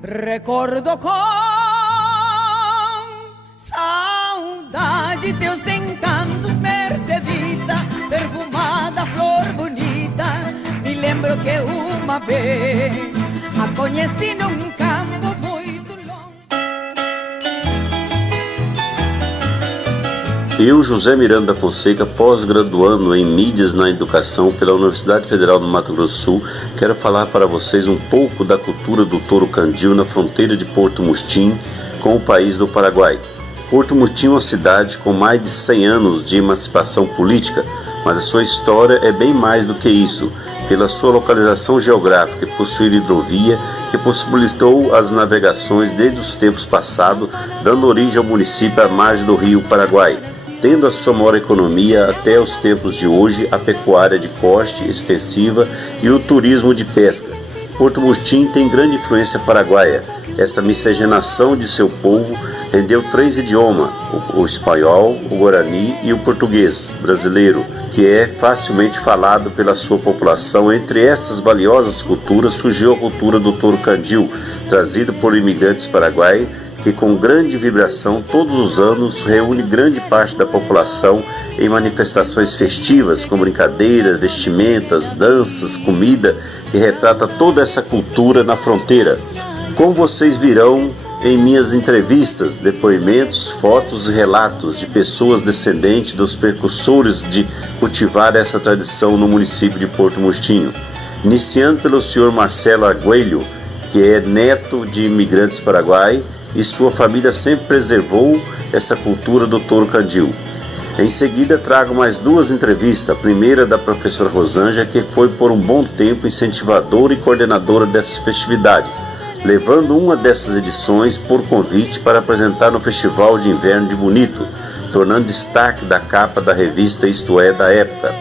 Recordo com saudade teus encantos, Mercedita, perfumada, flor bonita. Me lembro que uma vez a conheci num campo muito longe. Eu, José Miranda Fonseca, pós-graduando em Mídias na Educação pela Universidade Federal do Mato Grosso do Sul, quero falar para vocês um pouco da cultura do touro candio na fronteira de Porto Murtinho com o país do Paraguai. Porto Murtinho é uma cidade com mais de 100 anos de emancipação política, mas a sua história é bem mais do que isso, pela sua localização geográfica e possui hidrovia que possibilitou as navegações desde os tempos passados, dando origem ao município à margem do rio Paraguai, tendo a sua maior economia até os tempos de hoje a pecuária de corte extensiva e o turismo de pesca. Porto Murtinho tem grande influência paraguaia. Essa miscigenação de seu povo rendeu 3 idiomas, o espanhol, o guarani e o português brasileiro, que é facilmente falado pela sua população. Entre essas valiosas culturas surgiu a cultura do touro candio, trazida por imigrantes paraguaios, que com grande vibração todos os anos reúne grande parte da população em manifestações festivas, com brincadeiras, vestimentas, danças, comida, que retrata toda essa cultura na fronteira. Como vocês virão em minhas entrevistas, depoimentos, fotos e relatos de pessoas descendentes dos precursores de cultivar essa tradição no município de Porto Murtinho. Iniciando pelo senhor Marcelo Arguelho, que é neto de imigrantes paraguaios, e sua família sempre preservou essa cultura do touro candio. Em seguida trago mais 2 entrevistas, a primeira da professora Rosângela, que foi por um bom tempo incentivadora e coordenadora dessa festividade, levando uma dessas edições por convite para apresentar no Festival de Inverno de Bonito, tornando destaque da capa da revista Isto É da época.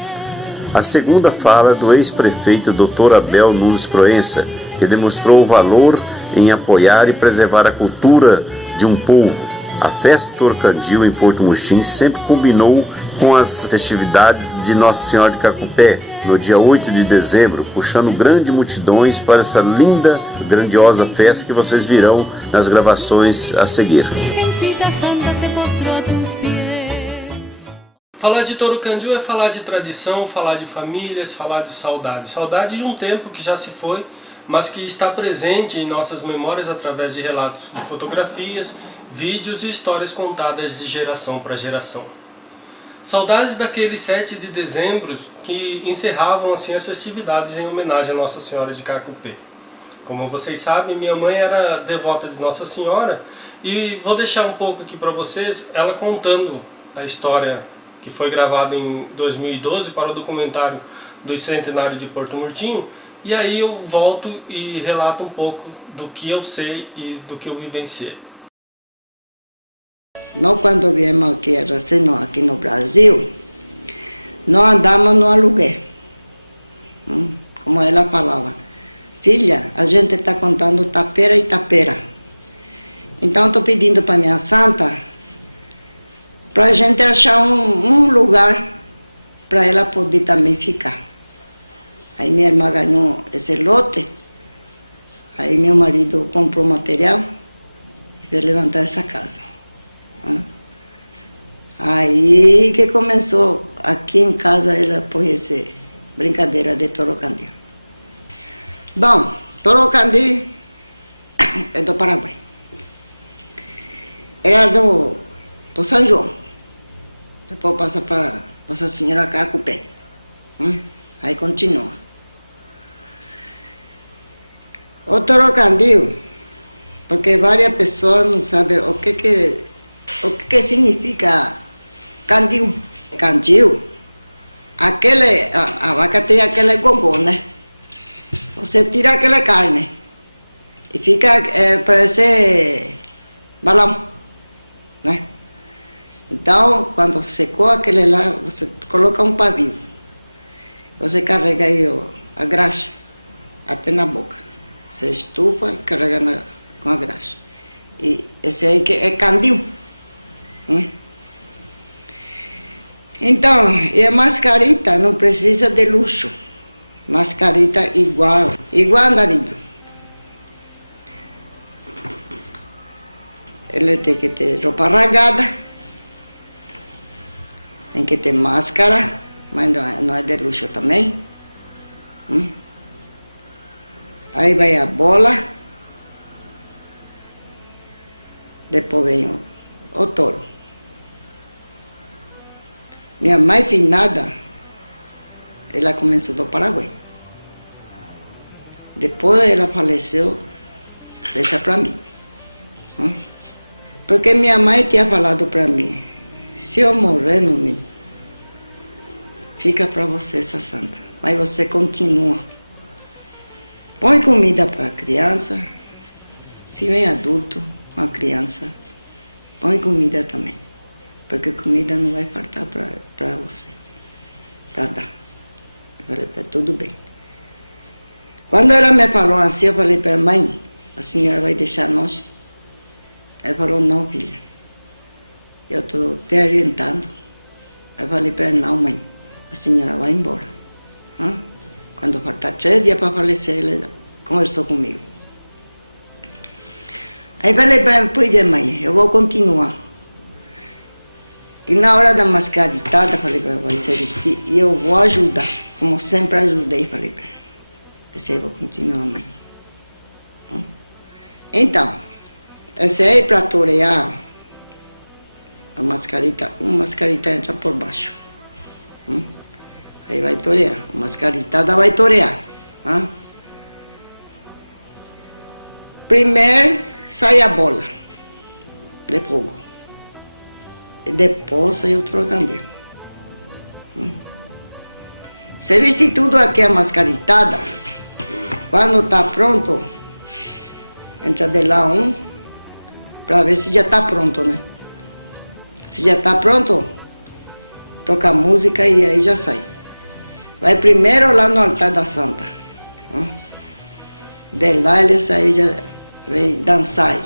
A segunda fala do ex-prefeito Dr. Abel Nunes Proença, que demonstrou o valor em apoiar e preservar a cultura de um povo. A festa do touro candio em Porto Murtinho sempre combinou com as festividades de Nossa Senhora de Cacupé, no dia 8 de dezembro, puxando grandes multidões para essa linda, grandiosa festa que vocês virão nas gravações a seguir. Falar de touro candio é falar de tradição, falar de famílias, falar de saudade. Saudade de um tempo que já se foi, mas que está presente em nossas memórias através de relatos de fotografias, vídeos e histórias contadas de geração para geração. Saudades daqueles 7 de dezembro que encerravam assim as festividades em homenagem a Nossa Senhora de Cacupé. Como vocês sabem, minha mãe era devota de Nossa Senhora e vou deixar um pouco aqui para vocês ela contando a história que foi gravada em 2012 para o documentário do Centenário de Porto Murtinho. E aí eu volto e relato um pouco do que eu sei e do que eu vivenciei. Nós, quando viemos aqui no Brasil, nós andamos no aluguel. Como ela falava, filha, a gente está contando tapeira e tapeira. Então estou pedindo para minha santa para a gente achar um lugar para ela poder também ficar. Aí minha irmã ganhou esse lote, aí meu marido comprou material e veio levantar essa casa. Aí que começou, aqui em casa ela pôs essa brincadeira de touro candio. Bom, touro candio é do Paraguai. Era do São João. Depois passa para Nossa Senhora Cacupé. Aí continua. O touro candio, porque várias pessoas não sabem o que significa candio. Candio, a vaca tem aquele gogô, né? Você tira aquela carne e fica, parece balão, né? Então, quando secou aquele lá, você coloca um pavio. Você carrega aí a graxa até na boca. Você estufa e carrega com a graxa. E esse aí que é candio. Então, e a mascarita não precisa de luxo. Mascarita igual andarilho. ele tem que ter roupa rasgada, tem que ter máscara, mas não é de luxo também. Aí vai a bola, depois vem o touro. Minha mãe finada, ela começou do Paraguai. Depois ela faleceu, deixa para mim. Porque minha mãe tinha falado para mim, se eu morrer no ninho, fica para você essa santa, mas você continua. Põe comida para a criança, se vem adulto com a criança, põe comida também, porque comida não vai faltar para você, para dar. Eu falei, tudo bem. Quando ela me falou assim, eu falei para a mãe, a senhora vai deixar nós? Ela falou, não, filha, eu estou te orientando. Eu falei para ela, não, mãe, a senhora vai embora. Quando faltar 3 dias para falecer, ela conversou comigo. Aí falei para ela, pois é, mãe, eu vou continuar. E na hora da mascaritada, falei para ela, vai se vestir, e eu vou ajudar, como sempre ajudei, falei para ela. Esse aí eu vou continuar, mãe. Então, esse aí para torear, uma mascarita entra por baixo. Aí vai torear, a mascaritada vai torear. Primeiro sai a bola de fogo. E depois sai o trocadilho. Se veste tudo aqui a mascaritada, quando está pronto, entra de lá para ver se já está pronto, né? Se já está pronto, toca a música e aí já sai. Vai primeiro lá no altar da santa. De lá eles aí já vem dançar aí.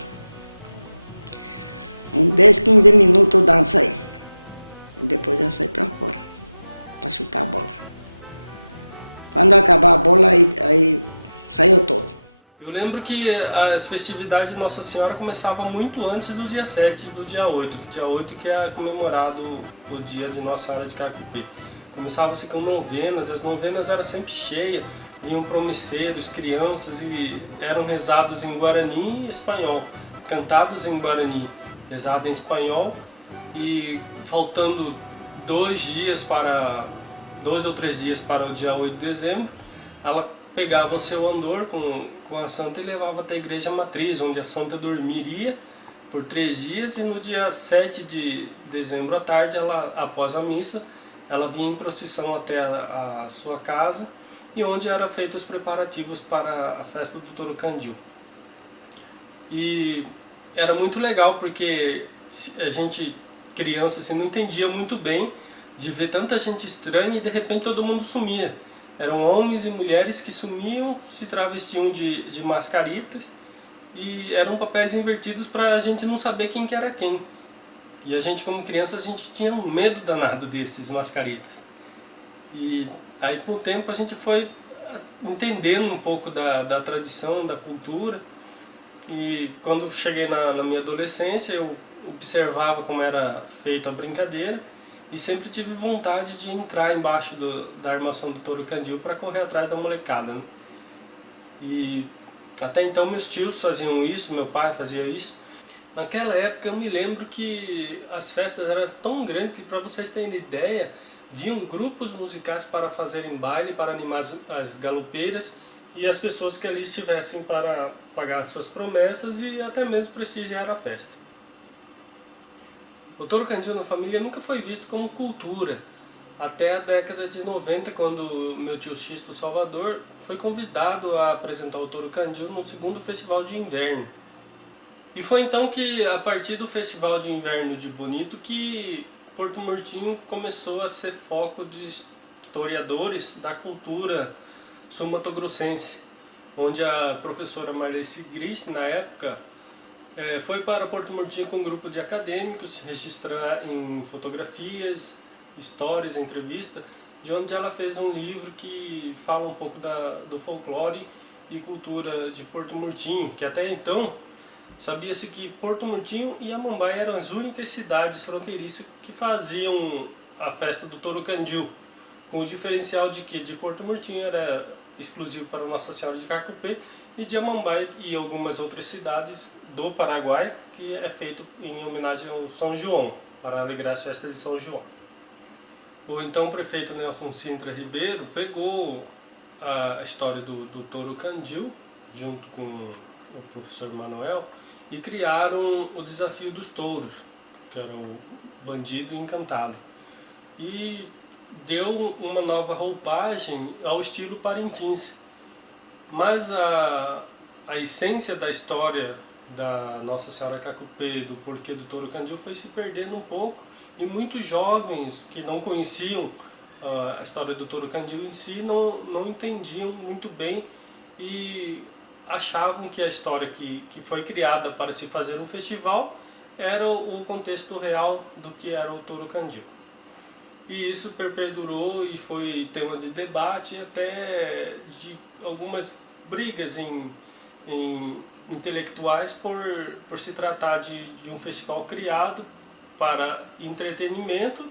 10, 15 minutos dança aí. E depois já sai para fora, para chutar a bola. Quando acabar a bola, aí saiu todo. Eu lembro que as festividades de Nossa Senhora começavam muito antes do dia 7 e do dia 8. Dia 8 que é comemorado o dia de Nossa Senhora de Cacupé. Começava-se com novenas, as novenas eram sempre cheias, vinham promisseiros, crianças e eram rezados em Guarani e espanhol, cantados em Guarani, rezado em espanhol, e faltando 2 ou 3 dias para o dia 8 de dezembro, ela pegava o seu andor com a santa e levava até a igreja matriz, onde a santa dormiria por 3 dias, e no dia 7 de dezembro à tarde, após a missa, ela vinha em procissão até a sua casa, e onde eram feitos os preparativos para a festa do Touro Candil. E era muito legal porque a gente, criança, assim, não entendia muito bem de ver tanta gente estranha e de repente todo mundo sumia. Eram homens e mulheres que sumiam, se travestiam de mascaritas, e eram papéis invertidos para a gente não saber quem que era quem. E a gente, como criança, a gente tinha um medo danado desses mascaritas. E aí, com o tempo, a gente foi entendendo um pouco da tradição, da cultura. E quando cheguei na minha adolescência, eu observava como era feita a brincadeira e sempre tive vontade de entrar embaixo da armação do Touro Candil para correr atrás da molecada, né? E até então meus tios faziam isso, meu pai fazia isso. Naquela época eu me lembro que as festas eram tão grandes que, para vocês terem ideia, vinham grupos musicais para fazerem baile, para animar as galopeiras e as pessoas que ali estivessem para pagar suas promessas e até mesmo prestigiar a festa. O Touro Candil na família nunca foi visto como cultura, até a década de 90, quando meu tio Xisto Salvador foi convidado a apresentar o Touro Candil no segundo festival de inverno. E foi então que, a partir do Festival de Inverno de Bonito, que Porto Murtinho começou a ser foco de historiadores da cultura sul-matogrossense, onde a professora Marleci Grist, na época, foi para Porto Murtinho com um grupo de acadêmicos, registrar em fotografias, histórias, entrevistas, de onde ela fez um livro que fala um pouco do folclore e cultura de Porto Murtinho, que até então Sabia-se que Porto Murtinho e Amambai eram as únicas cidades fronteiriças que faziam a festa do Touro Candiu, com o diferencial de que de Porto Murtinho era exclusivo para Nossa Senhora de Cacupé e de Amambai e algumas outras cidades do Paraguai, que é feito em homenagem ao São João, para alegrar as festas de São João. O então prefeito Nelson Sintra Ribeiro pegou a história do Touro Candiu, junto com o professor Manuel, e criaram o Desafio dos Touros, que era o Bandido Encantado. E deu uma nova roupagem ao estilo Parintins. Mas a essência da história da Nossa Senhora Cacupé, do porquê do Touro Candiu, foi se perdendo um pouco, e muitos jovens que não conheciam a história do Touro Candiu em si não entendiam muito bem e achavam que a história que foi criada para se fazer um festival era o contexto real do que era o Touro Candiu. E isso perdurou e foi tema de debate, até de algumas brigas em intelectuais por se tratar de um festival criado para entretenimento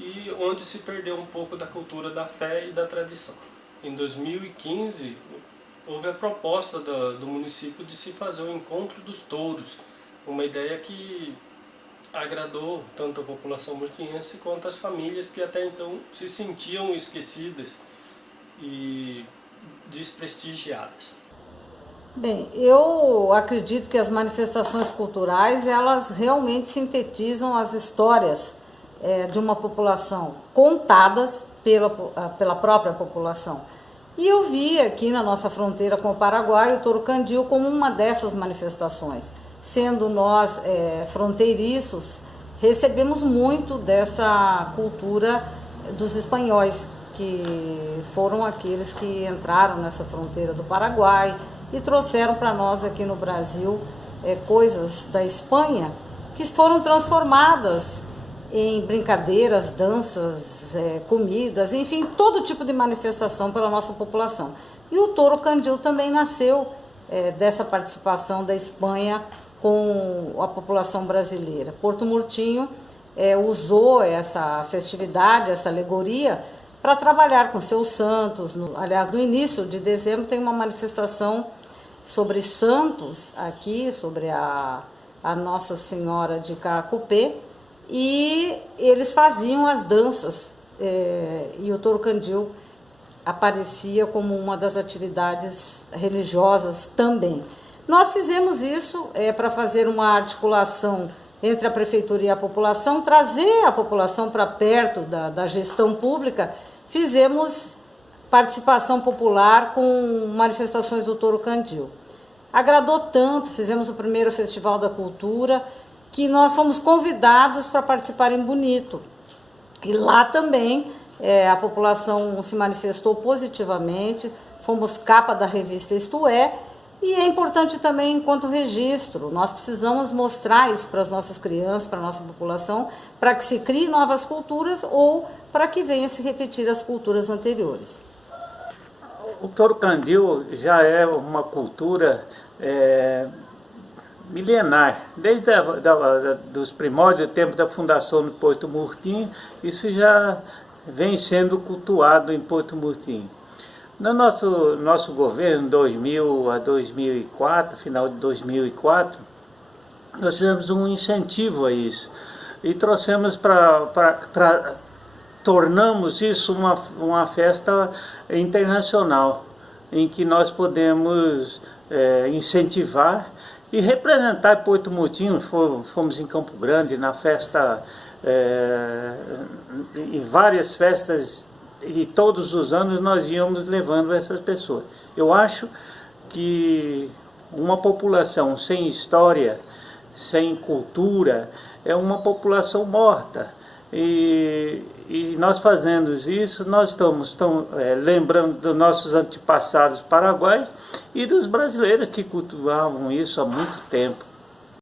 e onde se perdeu um pouco da cultura da fé e da tradição. Em 2015, houve a proposta do município de se fazer o Encontro dos Touros, uma ideia que agradou tanto a população murtinhense quanto as famílias que até então se sentiam esquecidas e desprestigiadas. Bem, eu acredito que as manifestações culturais, elas realmente sintetizam as histórias de uma população, contadas pela própria população. E eu vi aqui na nossa fronteira com o Paraguai o Touro Candiu como uma dessas manifestações. Sendo nós fronteiriços, recebemos muito dessa cultura dos espanhóis, que foram aqueles que entraram nessa fronteira do Paraguai e trouxeram para nós aqui no Brasil coisas da Espanha que foram transformadas em brincadeiras, danças, comidas, enfim, todo tipo de manifestação pela nossa população. E o Touro Candiu também nasceu dessa participação da Espanha com a população brasileira. Porto Murtinho usou essa festividade, essa alegoria, para trabalhar com seus santos. Aliás, no início de dezembro tem uma manifestação sobre santos aqui, sobre a Nossa Senhora de Cacupé, e eles faziam as danças, e o Touro Candiu aparecia como uma das atividades religiosas também. Nós fizemos isso para fazer uma articulação entre a prefeitura e a população, trazer a população para perto da gestão pública. Fizemos participação popular com manifestações do Touro Candiu. Agradou tanto, fizemos o primeiro Festival da Cultura, que nós fomos convidados para participar em Bonito. E lá também a população se manifestou positivamente, fomos capa da revista Isto É, e é importante também enquanto registro. Nós precisamos mostrar isso para as nossas crianças, para a nossa população, para que se criem novas culturas ou para que venha se repetir as culturas anteriores. O Touro Candiu já é uma cultura milenar, desde dos primórdios do tempo da fundação do Porto Murtinho. Isso já vem sendo cultuado em Porto Murtinho. No nosso governo, 2000 a 2004, final de 2004, nós fizemos um incentivo a isso e trouxemos tornamos isso uma festa internacional, em que nós podemos incentivar e representar Porto Murtinho. Fomos em Campo Grande, na festa, em várias festas, e todos os anos nós íamos levando essas pessoas. Eu acho que uma população sem história, sem cultura, é uma população morta. E nós fazendo isso, nós estamos lembrando dos nossos antepassados paraguaios e dos brasileiros que cultuavam isso há muito tempo.